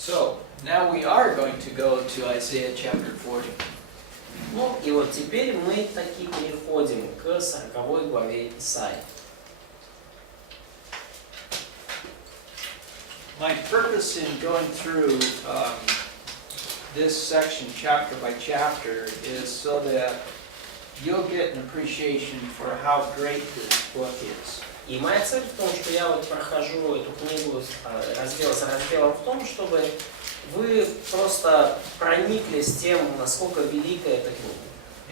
So, now we are going to go to Isaiah chapter 40. Ну и вот теперь мы таки переходим к 40 главе Исаии. My purpose in going through this section chapter by chapter is so that you'll get an appreciation for how great this book is. И моя цель в том, что я вот прохожу эту книгу раздел за разделом, в том, чтобы вы просто прониклись тем, насколько велика эта книга.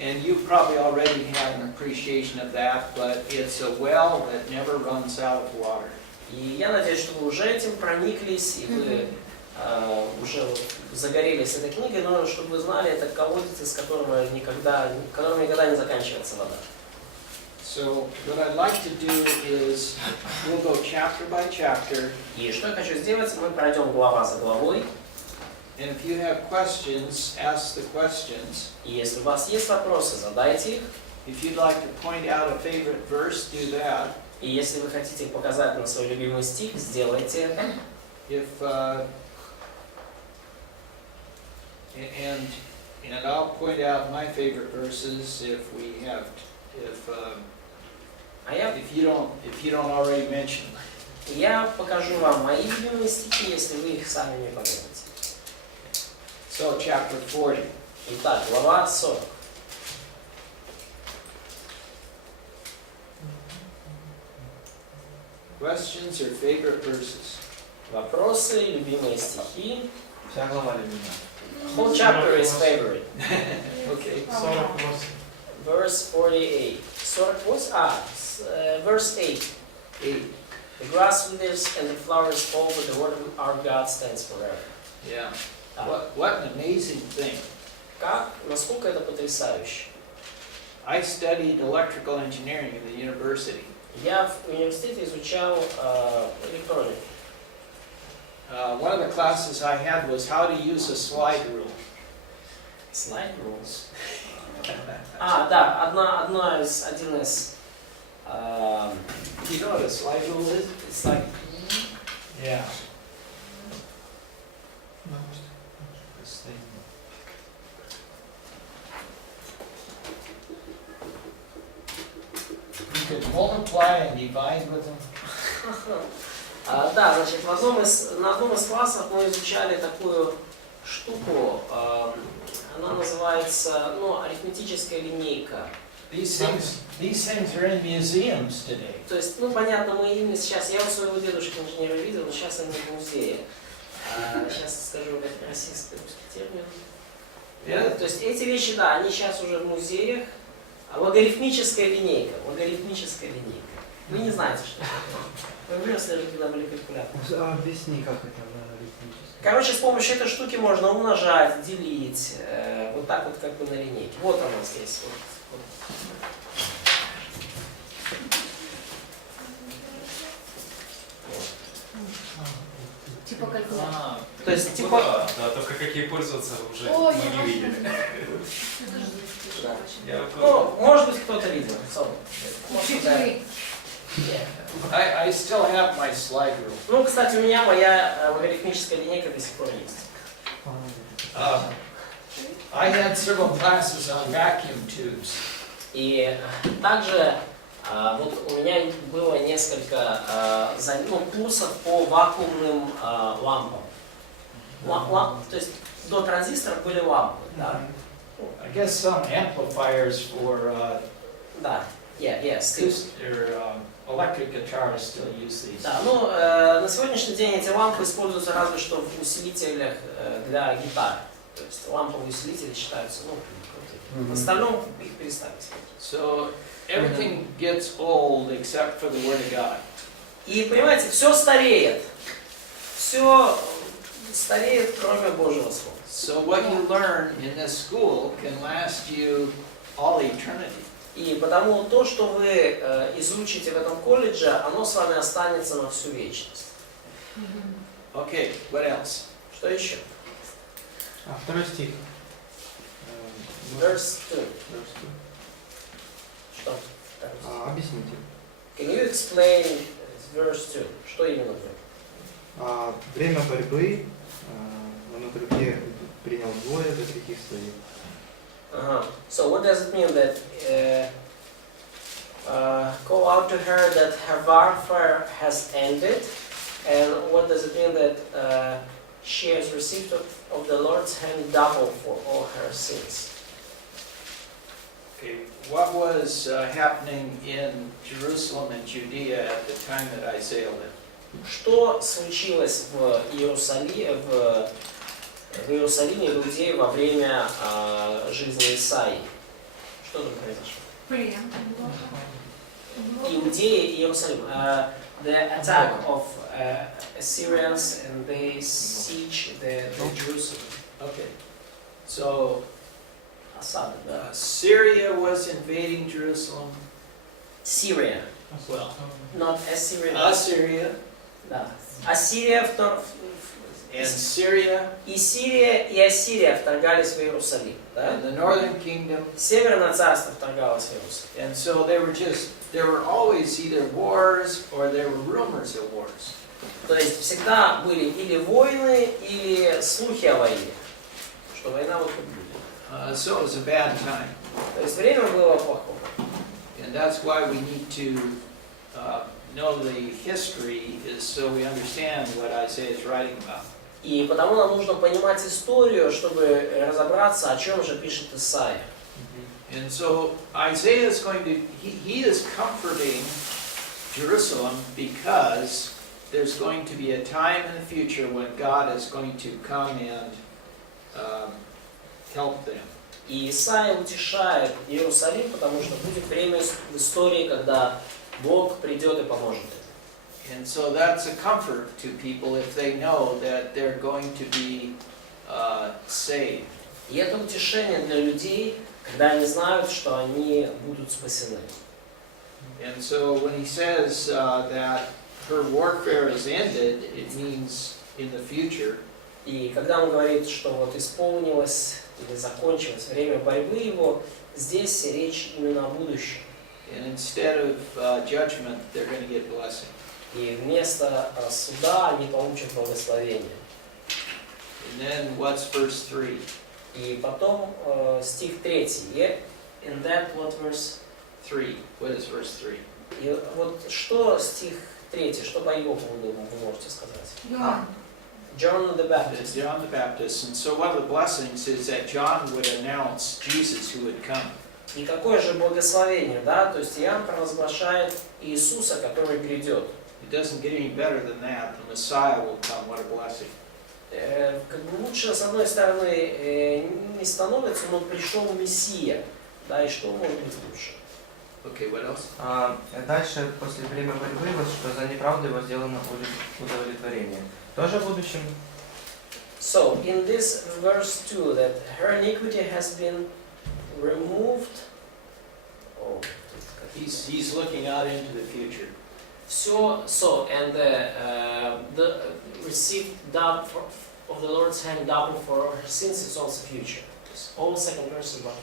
And you probably already have an appreciation of that, but it's a well that never runs out of water. И я надеюсь, что вы уже этим прониклись, и вы уже вот загорелись этой книгой, но чтобы вы знали, это колодец, из которого никогда не заканчивается вода. So what I'd like to do is we'll go chapter by chapter. И что я хочу сделать, мы пройдем глава за главой. And if you have questions, ask the questions. И если у вас есть вопросы, задайте их. If you'd like to point out a favorite verse, do that. И если вы хотите показать нам свой любимый стих, сделайте это. And I'll point out my favorite verses if you don't already mention them. Я покажу вам мои любимые стихи, если вы их сами не поймете. So, chapter 40. Итак, глава 40. Questions or favorite verses? Вопросы, любимые стихи. Вся глава любимая. Whole chapter is favorite. Okay. 48. Verse 48. 48. Verse 8. 8. The grass withers and the flowers fall, but the word of our God stands forever. Yeah. What an amazing thing. Насколько это потрясающе. I studied electrical engineering at the university. Я в университете изучал электронику. One of the classes I had was how to use a slide rule. Slide rules. Да, один из. Do you know what a slide rule is? It's like. Yeah. You could multiply and divide with them. Да, значит, на одном из классов мы изучали такую штуку, она называется, арифметическая линейка. These things are in museums today. То есть, понятно, мы ими сейчас, я у своего дедушки инженера видел, но сейчас они в музее. Сейчас скажу как российский термин. То есть эти вещи, да, они сейчас уже в музеях. Логарифмическая линейка. Вы не знаете, что это. Вы выросли же, когда были калькуляторы. Объясни, как это арифметически. Короче, с помощью этой штуки можно умножать, делить, вот так вот как бы на линейке. Вот она здесь. Вот. Типа калькулятор. То есть, типа... Да, только какие пользоваться уже мы не видели. Может быть, кто-то видел. I still have my slide rule. Кстати, у меня моя логарифмическая линейка до сих пор есть. I had several classes on vacuum tubes. И также вот у меня было несколько курсов по вакуумным лампам. То есть до транзисторов были лампы. Да? I guess some amplifiers for electric guitars still use these. Да, на сегодняшний день эти лампы используются разве что в усилителях для гитар. То есть ламповые усилители считаются крутыми. В остальном их перестали использовать. So everything gets old except for the Word of God. И понимаете, все стареет. Все стареет, кроме Божьего Слова. So what you learn in this school can last you all eternity. И потому то, что вы изучите в этом колледже, оно с вами останется на всю вечность. Okay, what else? Что еще? Второй стих. Verse 2. Что? Объясните. Can you explain verse 2? Что именно? Время борьбы стих стоит. So what does it mean that call out to her that her warfare has ended, and what does it mean that she has received of the Lord's hand double for all her sins? Okay, what was happening in Jerusalem and Judea at the time that Isaiah lived? Что случилось в Иерусалиме, в Иерусалиме, в Иудее во время жизни Исаии? Что там произошло? Прием. Иудея и Иерусалим. The attack of Assyrians and they siege the Jerusalem. Okay, so Осада, да. Syria was invading Jerusalem. Syria. Well, Not Assyria. Assyria Да. Ассирия and Syria и Сирия, и Ассирия вторгались в Иерусалим. Да? and the northern kingdom. Северное царство вторгалось в Иерусалим. And so there were always either wars or there were rumors of wars. То есть всегда были или войны, или слухи о войне. Что война вот тут будет. So it was a bad time. То есть время было плохое. And that's why we need to know the history, is so we understand what Isaiah is writing about. И потому нам нужно понимать историю, чтобы разобраться, о чем же пишет Исаия. And so Isaiah is going to, he is comforting Jerusalem because there's going to be a time in the future when God is going to come and help them. И Исаия утешает Иерусалим, потому что будет время в истории, когда Бог придет и поможет им. And so that's a comfort to people if they know that they're going to be saved. И это утешение для людей, когда они знают, что они будут спасены. And so when he says that her warfare is ended, it means in the future. И когда он говорит, что вот исполнилось или закончилось время борьбы его, здесь речь именно о будущем. And instead of judgment, they're going to get blessing. И вместо суда они получат благословение. And then what's verse 3? И потом стих 3. And that what verse 3. What is verse 3? И вот что стих 3, что по его поводу вы можете сказать? Иоанн. John the It's Baptist. John the Baptist. And so one of the blessings is that John would announce Jesus who would come. И какое же благословение, да? То есть Иоанн провозглашает Иисуса, который грядет. It doesn't get any better than that. The Messiah will come. What a blessing. Как бы лучше, с одной стороны, не становится, но пришел Мессия. Да, и что может быть лучше? Okay, what else? Дальше, после времени борьбы, вот что за неправду его сделано удовлетворение. Тоже в будущем. So, in this verse 2, that her iniquity has been removed. Oh, He's looking out into the future. Все, so, and the received double of the Lord's hand double for her sins is also future. All second verse about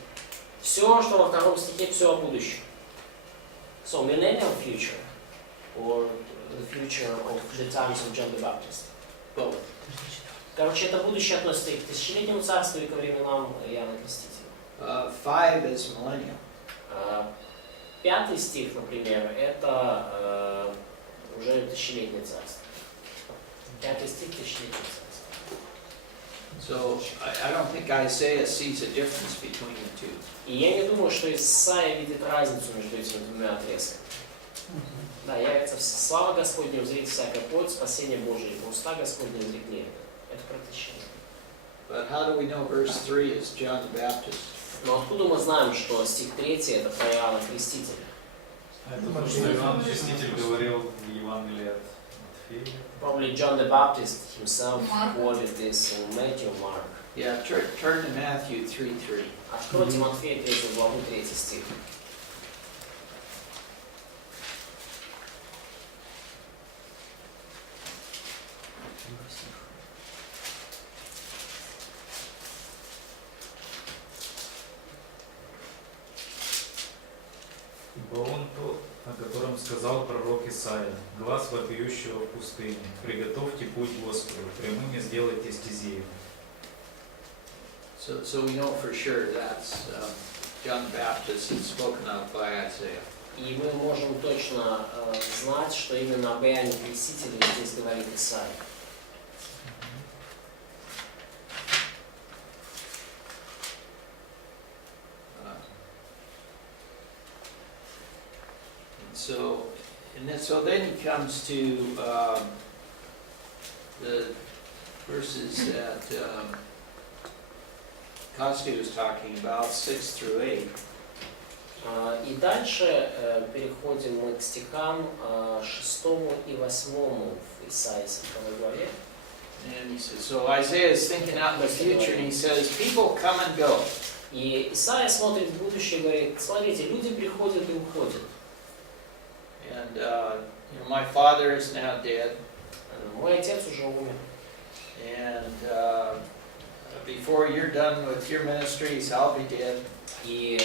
все, что во втором стихе, все о будущем. So, millennial future, or the future of the times of John the Baptist. Both. Короче, это будущее относится и к тысячелетнему царству, и ко временам Иоанна Крестителя. 5 is millennial. 5 стих, например, это уже тысячелетнее царство. 5 стих тысячелетнее царство. So I don't think Isaiah sees a difference between the two. И я не думаю, что Исаия видит разницу между этими двумя отрезками. Да, явится слава Господня, узрит всякая плоть, спасение Божие, ибо уста Господня изрекли. Это практически. But how do we know verse 3 is John the Baptist? Но откуда мы знаем, что стих 3 это про Иоанна Крестителя? Это то, что Иоанн Креститель говорил в Евангелии от Матфея. Probably John the Baptist himself quoted this in Matthew, Mark. Yeah, turn to Matthew 3:3. Откройте Матфея 3 главу 3 стих. Ибо он тот, о котором сказал пророк Исаия, глас вопиющего в пустыне, приготовьте путь Господу, прямыми сделайте стези. So we know for sure that's John the Baptist is spoken of by Isaiah. И мы можем точно знать, что именно об Иоанне Крестителе здесь говорит Исаия. So then he comes to the verses that Costi was talking about, 6 through 8. И дальше переходим мы к стихам 6 и 8 в Исаии 40 главе. And he says, so Isaiah is thinking out in the future, and he says, people come and go. И Исаия смотрит в будущее и говорит, смотрите, люди приходят и уходят. And my father is now dead. Мой отец уже умер. And before you're done with your ministries, I'll be dead. И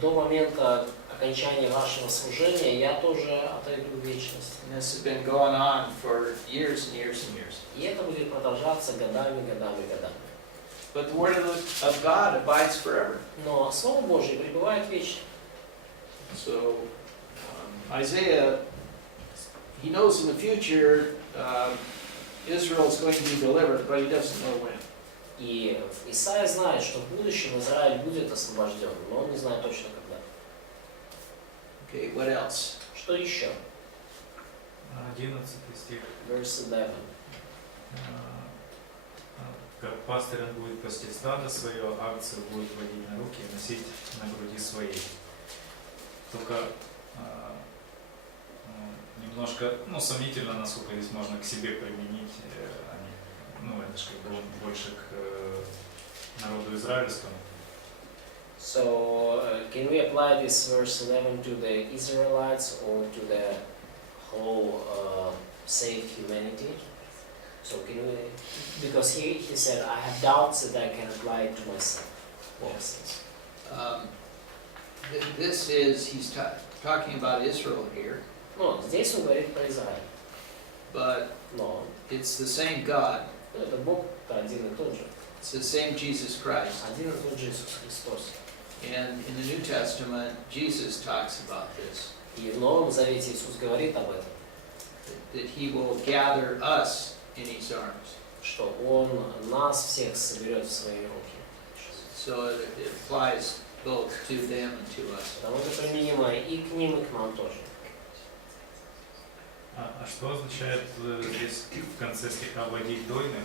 до момента окончания вашего служения я тоже отойду в вечность. And this has been going on for years and years and years. И это будет продолжаться годами, годами, годами. But the word of God abides forever. Но Слово Божье пребывает вечно. So Isaiah, he knows in the future Israel is going to be delivered, but he doesn't know when. И Исаия знает, что в будущем Израиль будет освобожден, но он не знает точно когда. Okay, what else? Что еще? 11 стих. Verse 11. Как пастырь он будет пасти стадо свое, акцию будет водить на руки и носить на груди своей. Только немножко, сомнительно, насколько здесь можно к себе применить. Это же как бы больше к народу израильскому. So, can we apply this verse 11 to the Israelites or to the whole saved humanity? So can we, because he said, I have doubts that I can apply it to myself. Yes. This is, he's talking about Israel here. Ну, здесь он говорит про Израиль. But Но it's the same God. это Бог один и тот же. It's the same Jesus Christ. Один и тот же Иисус Христос. And in the New Testament, Jesus talks about this. И в Новом Завете Иисус говорит об этом. That he will gather us in his arms. Что Он нас всех соберет в свои руки. So it applies both to them and to us. Потому это применимо и к ним, и к нам тоже. А что означает здесь в конце стиха «водить дойных»?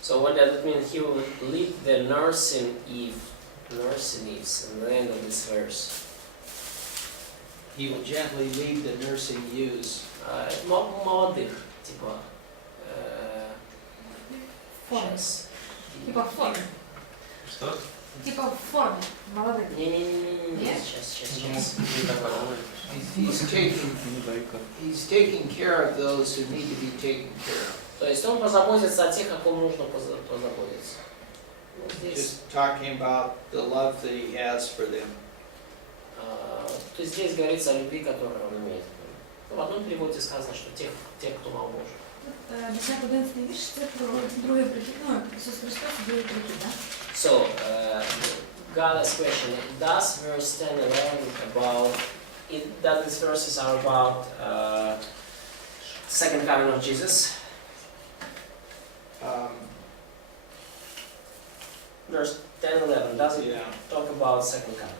So what does it mean? He will lead the nursing Eves in the end of this verse. He will gently lead the nursing ewes. Молодых, типа. Форме. Типа в форме. Что? Типа в форме. Молодых. Не-не-не, Нет? сейчас. He's taking care of those who need to be taken care of. То есть он позаботится о тех, о ком нужно позаботиться. Вот здесь. Just talking about the love that he has for them. То есть здесь говорится о любви, которую он имеет. В одном переводе сказано, что тех, кто мал Божий. 10-11 вірш, це про друге прихід, Ісус Христос, другий прихід, да? So, God's question, does verse 10 and 11 about, that these verses are about second coming of Jesus? Verse 10 and 11, does it talk about second coming?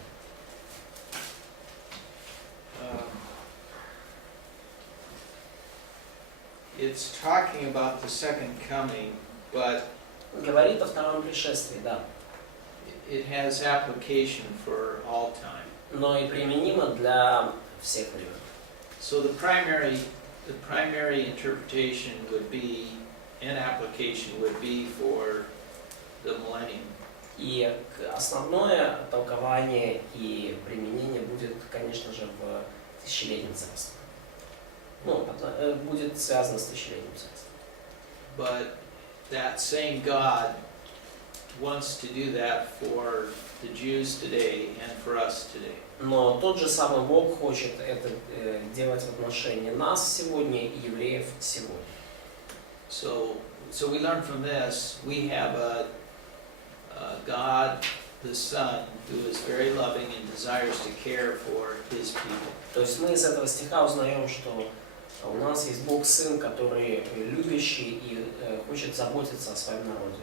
It's talking about the second coming, but Говорит о втором пришествии, да. it has application for all time. Но и применимо для всех времен. So the primary interpretation would be, and application would be for the millennium. И основное толкование и применение будет, конечно же, в тысячелетнем царстве. Будет связано с тысячелетним царством. But that same God wants to do that for the Jews today and for us today. Но тот же самый Бог хочет это делать в отношении нас сегодня и евреев сегодня. So we learn from this, we have God the Son, who is very loving and desires to care for His people. То есть мы из этого стиха узнаем, что у нас есть Бог Сын, который любящий и хочет заботиться о своем народе.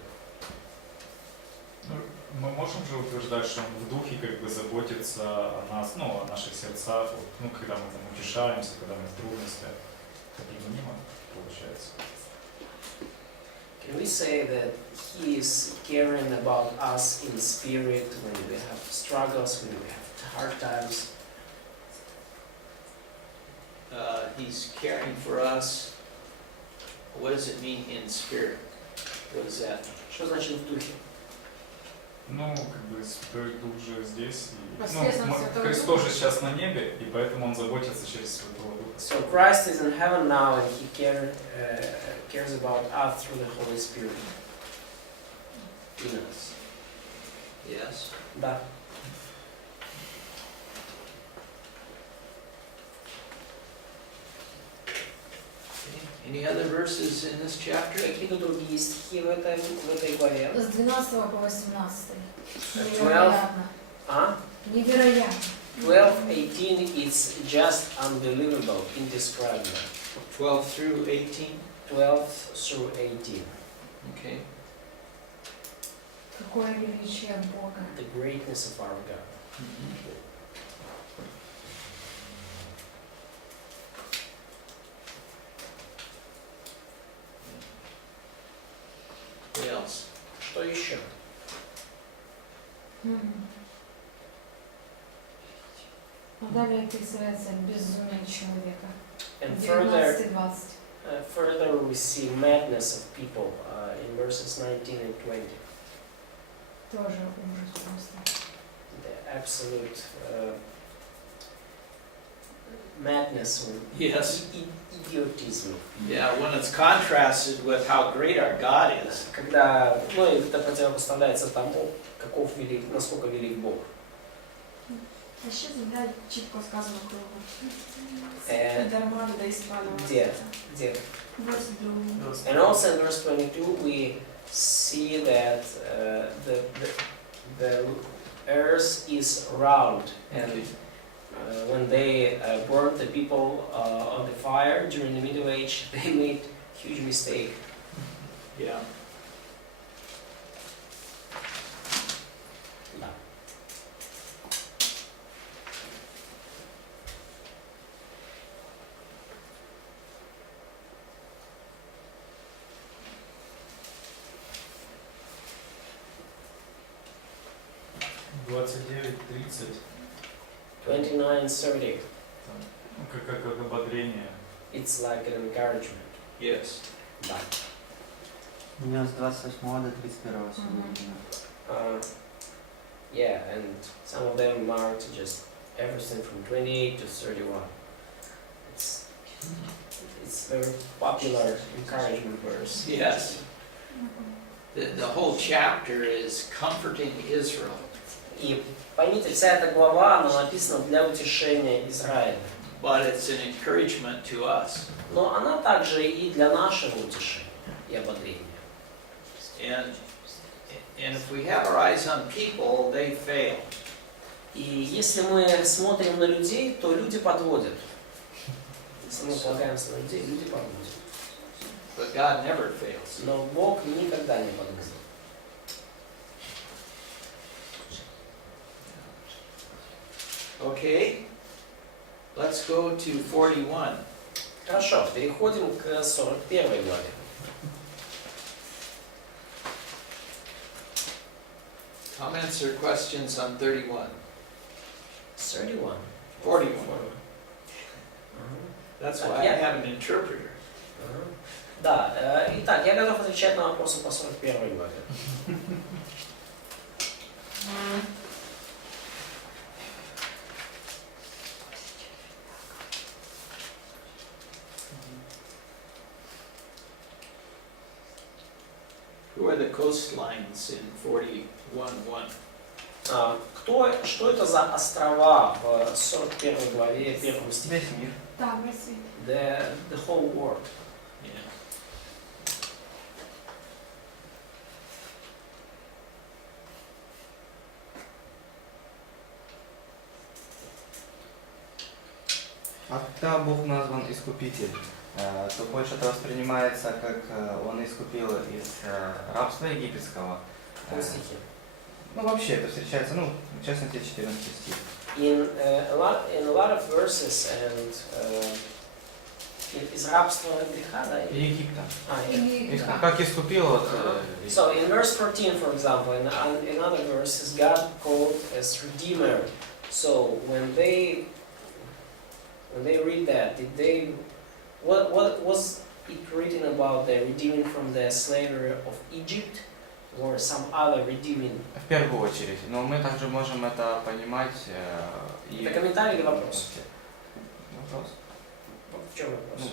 Ну, мы можем же утверждать, что Он в духе как бы заботится о нас, ну, о наших сердцах, вот, ну, когда мы там утешаемся, когда мы в трудностях. Это применимо получается. Can we say that He is caring about us in spirit when we have struggles, when we have hard times? He's caring for us. What does it mean in spirit? What is that? Что значит в духе? Ну, как бы Святой Дух же здесь. И, Посредством ну, Святого Христос Духа. же сейчас на небе, и поэтому Он заботится через Святого Духа. So Christ is in heaven now, and He cares about us through the Holy Spirit in us. Yes. Да. Any other verses in this chapter? Какие-то другие стихи в этой главе? С 12 по 18. 12. Невероятно. А? Невероятно. 12:18 is just unbelievable, indescribable. 12 through 18? 12 through 18. Okay. Какое величие Бога. The greatness of our God. What else? Что еще? А далее описывается безумие человека. And further, 19-20. further we see madness of people in verses 19 and 20. Тоже ужас просто. The absolute madness or Yes. idiotism. Yeah, when it's contrasted with how great our God is. Когда, ну, и это противопоставляется тому, насколько велик Бог. А ще земля чітко сказано кругом. And Дарма людей спалювати. где? 22. And also in verse 22 we see that the earth is round, and when they burned the people on the fire during the Middle Age, they made huge mistake. Yeah. Да. «29, 30». 29:30. Ну, как ободрение. It's like an encouragement. Yes. Да. У меня с 28 до 31 сегодня. Yeah, and some of them marked just everything from 28 to 31. It's very popular encouragement verse. Yes. The whole chapter is comforting Israel. И поймите, вся эта глава, она написана для утешения Израиля. But it's an encouragement to us. Но она также и для нашего утешения и ободрения. And if we have our eyes on people, they fail. И если мы смотрим на людей, то люди подводят. Если мы полагаемся на людей, люди подводят. But God never fails. Но Бог никогда не подводит. Okay, let's go to 41. Хорошо, переходим к 41 главе. Comments or questions on 31? 41. 41. That's why I Yeah. have an interpreter. Да, итак, я готов отвечать на вопросы по 41 главе. Who are the coastlines in 41:1? Что это за острова в 41 главе 1 стихе? Весь мир. Так, весь світ. The whole world. Yeah. А когда Бог назван искупитель, то больше это воспринимается как он искупил из рабства египетского. В каком стихе? Ну вообще это встречается, ну в частности 14 стих. In a lot of verses and из рабства греха, да? Египта. Или да. Как искупил от... So in verse 14, for example, in other verses, God called as Redeemer. So when they read that, what was it written about the redeeming from the slavery of Egypt, or some other redeeming? В первую очередь. Но мы также можем это понимать и... Это комментарий или вопрос? Вопрос. В чем вопрос? Ну,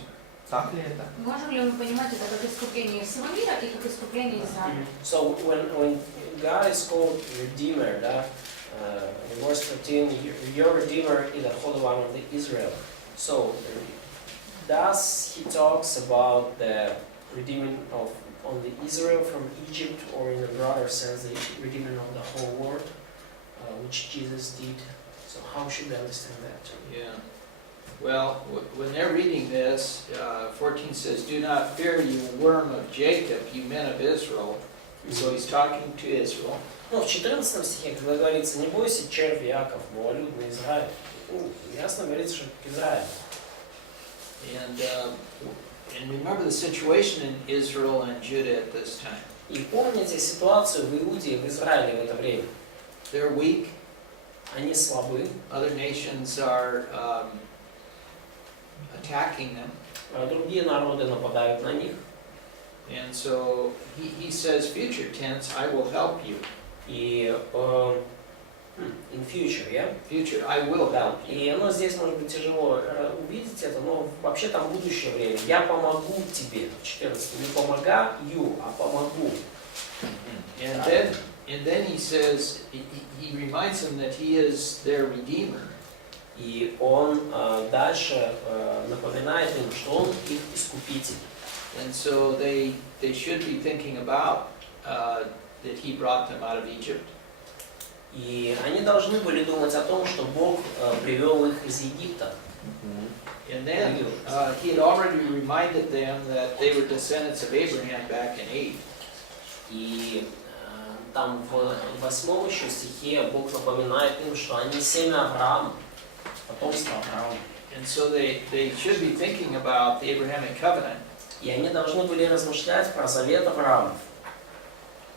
так ли это? Можем ли мы понимать это как искупление всего мира и как искупление Израиля? So when God is called Redeemer, да, in verse 14, your Redeemer is the Holy One of the Israel. So does he talks about the redeeming of only Israel from Egypt, or in a broader sense, the redeeming of the whole world, which Jesus did? So how should they understand that? Yeah. Well, when they're reading this, 14 says, "Do not fear, you worm of Jacob, you men of Israel." So he's talking to Israel. Ну, в 14 стихе, когда говорится, не бойся, червь Яков, малолюдный Израиль, ясно говорится, что это Израиль. And remember the situation in Israel and Judah at this time. И помните ситуацию в Иуде и в Израиле в это время. They're weak. Они слабы. Other nations are attacking them. Другие народы нападают на них. And so he says, future tense, I will help you. И in future, yeah? Future, I will help you. И оно здесь может быть тяжело увидеть это, но вообще там будущее время. Я помогу тебе. 14. Не помогаю, а помогу. And then he says, he reminds them that he is their redeemer. И он дальше напоминает им, что он их искупитель. And so they should be thinking about that he brought them out of Egypt. И они должны были думать о том, что Бог привел их из Египта. And then he had already reminded them that they were descendants of Abraham back in 8. И там в 8 еще стихе Бог напоминает им, что они семя Авраама, потомство Авраама. And so they should be thinking about the Abrahamic covenant. И они должны были размышлять про завет Авраама.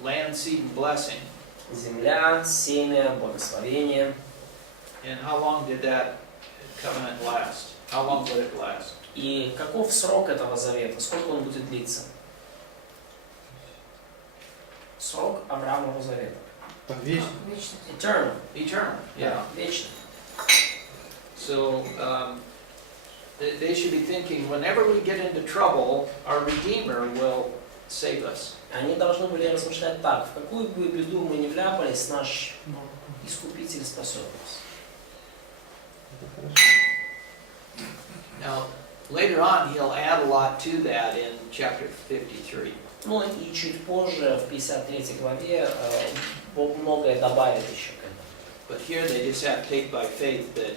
Land, seed, and blessing. Земля, семя, благословение. And how long did that covenant last? How long would it last? И каков срок этого завета? Сколько он будет длиться? Срок Авраамова завета. Вечно. Eternal. Eternal. Yeah. Вечно. So they should be thinking, whenever we get into trouble, our Redeemer will save us. Они должны были размышлять так: в какую бы беду мы ни вляпались, наш Искупитель спасет нас. Now, later on, he'll add a lot to that in chapter 53. Ну и чуть позже, в 53 главе, Бог многое добавит еще к этому. But here they just have to take by faith that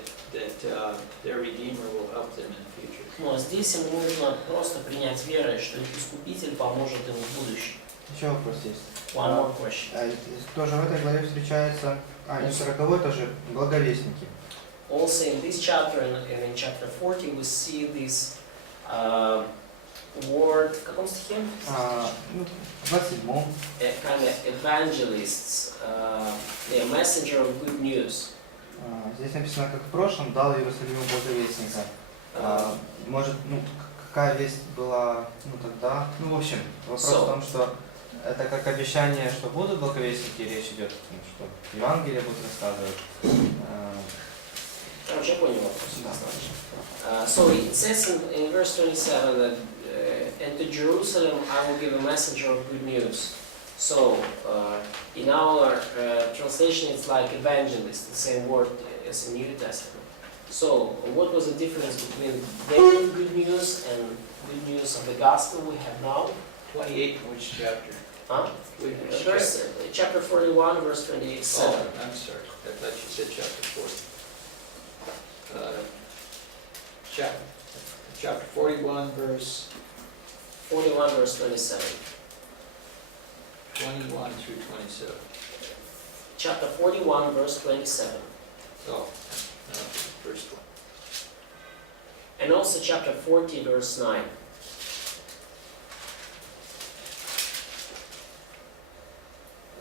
their Redeemer will help them in the future. Но здесь им нужно просто принять верой, что Искупитель поможет им в будущем. Еще вопрос есть. One more question. Тоже в этой главе встречается, и 40 тоже, благовестники. Also in this chapter and in chapter 40 we see this word, в каком стихе? 27. Kind of evangelists, a messenger of good news. Здесь написано, как в прошлом дал Иерусалиму благовестника. Может, какая весть была, тогда? В общем, вопрос в том, что это как обещание, что будут благовестники, речь идет о том, что Евангелие будут рассказывать. Я уже понял вопрос. So it says in verse 27 that and to Jerusalem I will give a messenger of good news. So in our translation it's like evangelist, the same word as in New Testament. So what was the difference between their good news and good news of the gospel we have now? 28, which chapter? Huh? Which Chapter 41, verse 28. Oh, I'm sorry. I thought you said chapter 40. chapter 41, verse 41 verse 27. 21 through 27. Chapter 41 verse 27. Oh, no, verse 1. And also chapter 40 verse 9.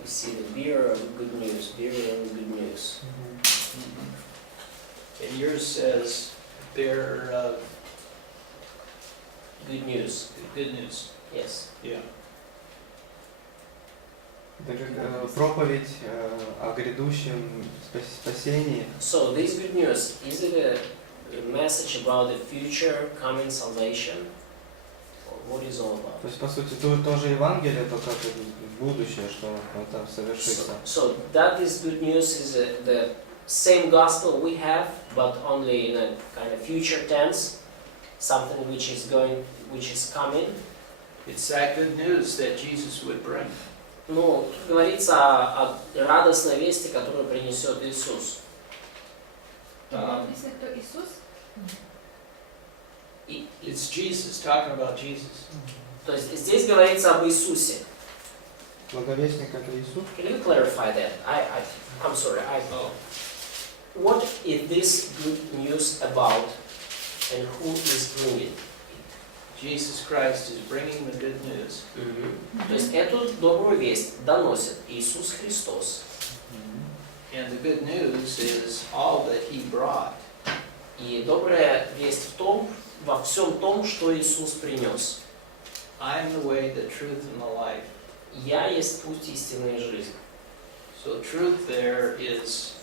We see the bearer of good news, bearer of good news. And yours says, bearer of Good news, good news. yes. Yeah. Это как проповедь о грядущем спасении. So this good news, is it a message about the future coming salvation? Or what is all about? То есть, по сути, тоже Евангелие, только будущее, что это совершится. So that is good news is the same gospel we have, but only in a kind of future tense, something which is coming. It's that good news that Jesus would bring. Ну, тут говорится о радостной вести, которую принесет Иисус. Написано, кто Иисус? It's Jesus, talking about Jesus. То есть здесь говорится об Иисусе. Благовестник это Иисус. Can you clarify that? I'm sorry. Oh, What is this good news about, and who is bringing? Jesus Christ is bringing the good news. То есть эту добрую весть доносит Иисус Христос. And the good news is all that He brought. И добрая весть во всем том, что Иисус принес. I'm the way, the truth, and the life. Я есть путь, истина и жизнь. So truth there is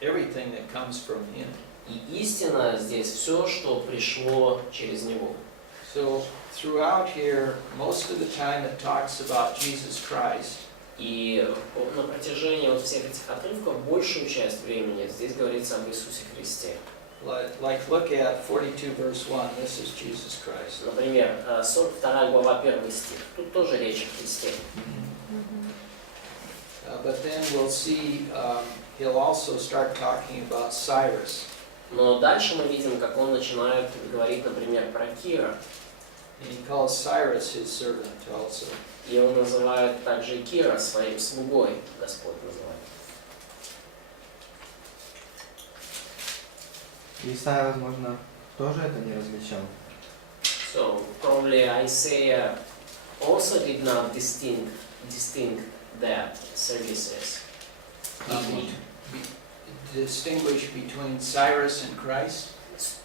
everything that comes from Him. И истина здесь все, что пришло через Него. So throughout here, most of the time it talks about Jesus Christ. И на протяжении вот всех этих отрывков большую часть времени здесь говорится об Иисусе Христе. Like look at 42 verse 1, this is Jesus Christ. Например, 42 глава 1 стих. Тут тоже речь о Христе. But then we'll see he'll also start talking about Cyrus. Но дальше мы видим, как он начинает говорить, например, про Кира. And he calls Cyrus his servant also. И он называет также и Кира своим слугой, Господь называет. Исаия, возможно, тоже это не различал. So probably Isaiah also did not distinct that services. Distinguish between Cyrus and Christ?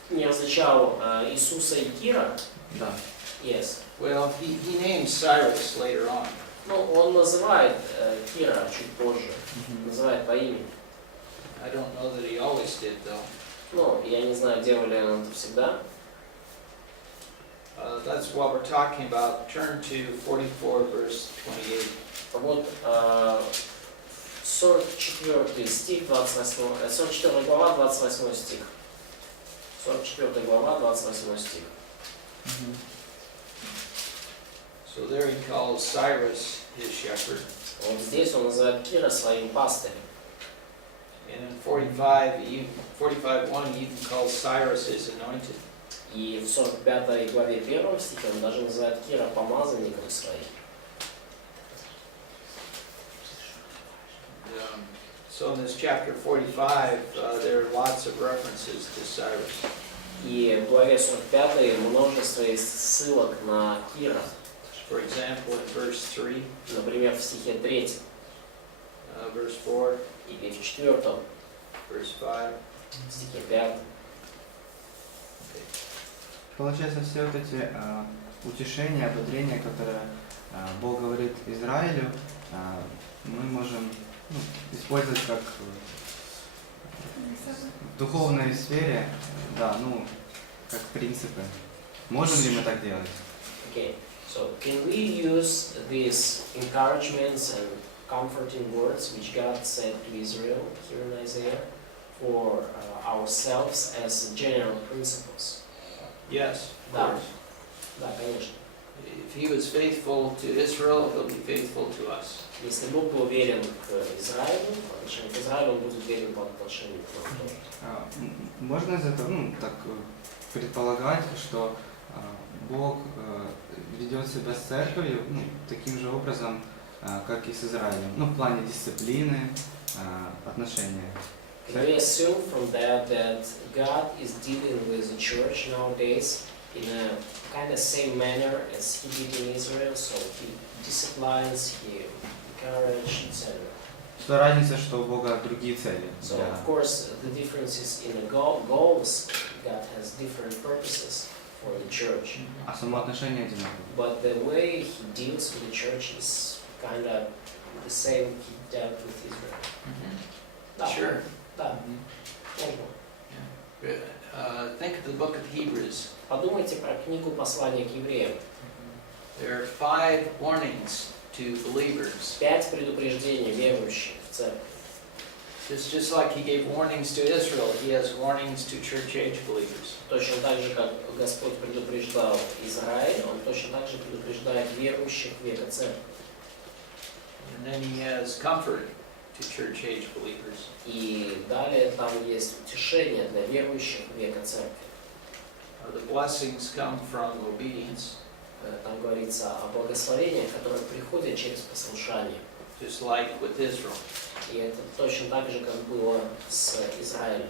Не различал Иисуса и Кира? Да. Yes. Well, he names Cyrus later on. Ну, он называет Кира чуть позже, называет по имени. I don't know that he always did though. Ну, я не знаю, делал ли он это всегда. That's what we're talking about. Turn to 44 verse 28. Вот 44 стих, 28, 44 глава, 28 стих. 44 глава, 28 стих. So there he calls Cyrus his shepherd. Вот здесь он называет Кира своим пастырем. And in 45:1 he even calls Cyrus his anointed. И в 45 главе 1 стихе он даже называет Кира помазанником своим. So in this chapter 45, there are lots of references to Cyrus. И в главе 45 множество есть ссылок на Кира. For example, in verse 3, Например, в стихе 3 verse 4, или в 4, verse 5. в стихе 5. Получается, все вот эти утешения, ободрения, которые Бог говорит Израилю, мы можем использовать как в духовной сфере, да, как принципы. Можем ли мы так делать? Okay, so can we use these encouragements and comforting words which God said to Israel here in Isaiah for ourselves as general principles? Yes, of Да. course. Да, конечно. If he was faithful to Israel, he'll be faithful to us. Если Бог был верен к Израилю, по отношению к Израилю, Он будет верен по отношению к нам тоже. Можно из этого, так предполагать, что Бог ведет себя с церковью таким же образом, как и с Израилем, в плане дисциплины, отношения. Can we assume from that God is dealing with the church nowadays in a kind of same manner as He did in Israel, so He disciplines, He encourages, etc. Что разница, что у Бога другие цели. So of course the difference is in the goals. God has different purposes for the church. А само отношение одинаковое. But the way He deals with the church is kind of the same He dealt with Israel. Да, Sure. да, можно. Think of the book of Hebrews. Подумайте про книгу послания к евреям. There are 5 warnings to believers. 5 предупреждений верующих в церковь. Just like he gave warnings to Israel, he has warnings to church age believers. Точно так же, как Господь предупреждал Израиль, Он точно так же предупреждает верующих века церкви. And then he has comfort to church age believers. И далее там есть утешение для верующих века церкви. The blessings come from obedience, Там говорится о благословениях, которые приходят через послушание. just like with Israel. И это точно так же, как было с Израилем.